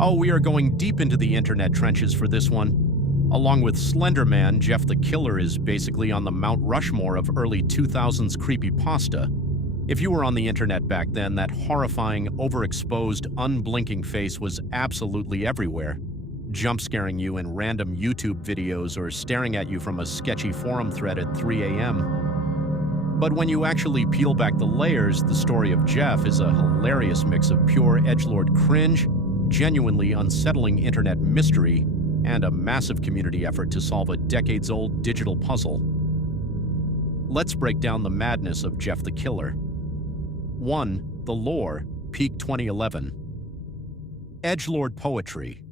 Oh, we are going deep into the internet trenches for this one. Along with Slender Man, Jeff the Killer is basically on the Mount Rushmore of early 2000s creepypasta. If you were on the internet back then, that horrifying, overexposed, unblinking face was absolutely everywhere, jump-scaring you in random YouTube videos or staring at you from a sketchy forum thread at 3 a.m. But when you actually peel back the layers, the story of Jeff is a hilarious mix of pure edgelord cringe, genuinely unsettling internet mystery, and a massive community effort to solve a decades-old digital puzzle. Let's break down the madness of Jeff the Killer. 1. The lore, peak 2011. Edgelord poetry.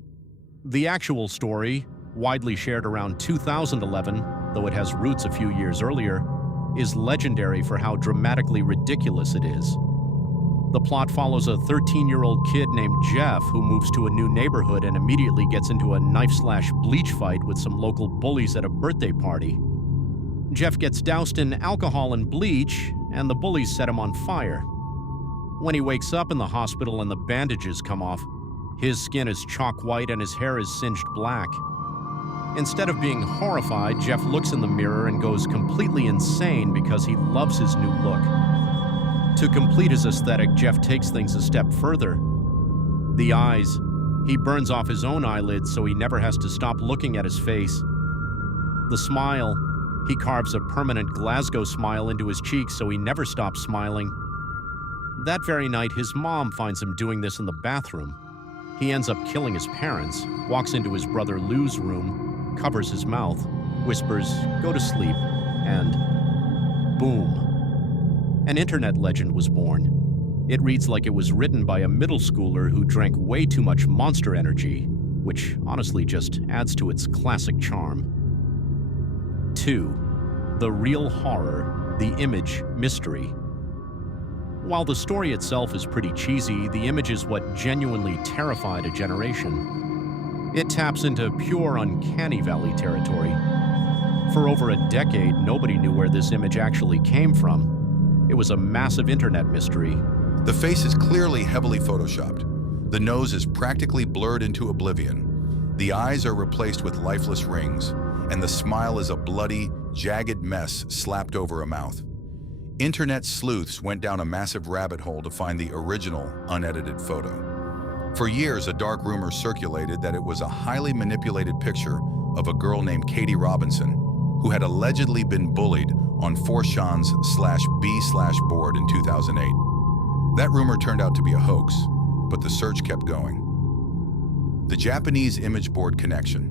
The actual story, widely shared around 2011, though it has roots a few years earlier, is legendary for how dramatically ridiculous it is. The plot follows a 13-year-old kid named Jeff who moves to a new neighborhood and immediately gets into a knife-slash-bleach fight with some local bullies at a birthday party. Jeff gets doused in alcohol and bleach, and the bullies set him on fire. When he wakes up in the hospital and the bandages come off, his skin is chalk white and his hair is singed black. Instead of being horrified, Jeff looks in the mirror and goes completely insane because he loves his new look. To complete his aesthetic, Jeff takes things a step further. The eyes. He burns off his own eyelids so he never has to stop looking at his face. The smile. He carves a permanent Glasgow smile into his cheeks so he never stops smiling. That very night, his mom finds him doing this in the bathroom. He ends up killing his parents, walks into his brother Lou's room, covers his mouth, whispers, "Go to sleep," and boom. An internet legend was born. It reads like it was written by a middle schooler who drank way too much Monster Energy, which honestly just adds to its classic charm. 2. The real horror, the image mystery. While the story itself is pretty cheesy, the image is what genuinely terrified a generation. It taps into pure uncanny valley territory. For over a decade, nobody knew where this image actually came from. It was a massive internet mystery. The face is clearly heavily photoshopped. The nose is practically blurred into oblivion. The eyes are replaced with lifeless rings, and the smile is a bloody, jagged mess slapped over a mouth. Internet sleuths went down a massive rabbit hole to find the original, unedited photo. For years, a dark rumor circulated that it was a highly manipulated picture of a girl named Katie Robinson, who had allegedly been bullied on 4chan's/B/board in 2008. That rumor turned out to be a hoax, but the search kept going. The Japanese image board connection.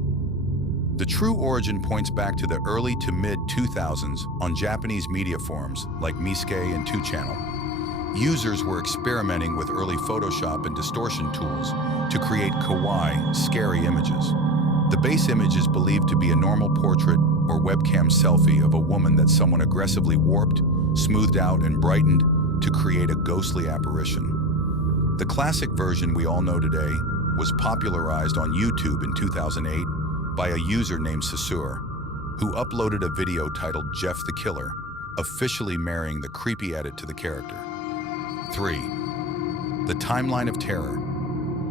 The true origin points back to the early to mid-2000s on Japanese media forums like Miske and 2channel. Users were experimenting with early Photoshop and distortion tools to create kawaii, scary images. The base image is believed to be a normal portrait or webcam selfie of a woman that someone aggressively warped, smoothed out, and brightened to create a ghostly apparition. The classic version we all know today was popularized on YouTube in 2008 by a user named Sasur, who uploaded a video titled Jeff the Killer, officially marrying the creepy edit to the character. 3. The timeline of terror.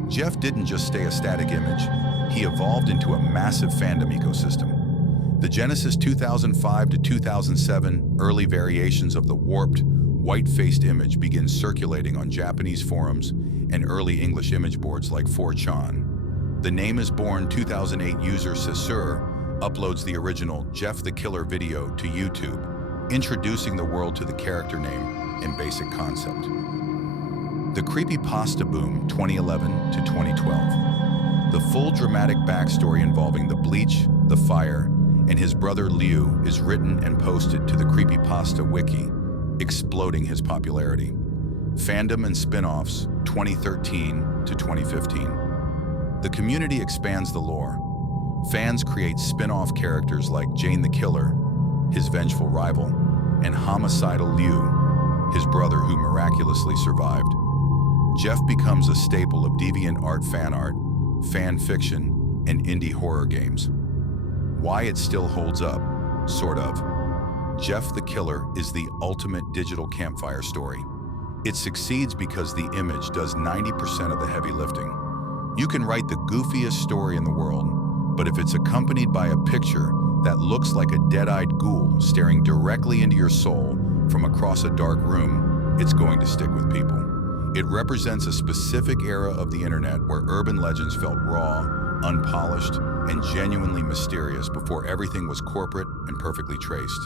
Jeff didn't just stay a static image, he evolved into a massive fandom ecosystem. The Genesis 2005 to 2007 early variations of the warped, white-faced image begin circulating on Japanese forums and early English image boards like 4chan. The Name is Born 2008 user Sasur uploads the original Jeff the Killer video to YouTube, introducing the world to the character name and basic concept. The Creepypasta boom 2011 to 2012. The full dramatic backstory involving the bleach, the fire, and his brother Liu is written and posted to the Creepypasta wiki, exploding his popularity. Fandom and spin-offs 2013 to 2015. The community expands the lore. Fans create spin-off characters like Jane the Killer, his vengeful rival, and homicidal Liu, his brother who miraculously survived. Jeff becomes a staple of DeviantArt fan art, fan fiction, and indie horror games. Why it still holds up, sort of. Jeff the Killer is the ultimate digital campfire story. It succeeds because the image does 90% of the heavy lifting. You can write the goofiest story in the world, but if it's accompanied by a picture that looks like a dead-eyed ghoul staring directly into your soul from across a dark room, it's going to stick with people. It represents a specific era of the internet where urban legends felt raw, unpolished, and genuinely mysterious before everything was corporate and perfectly traced.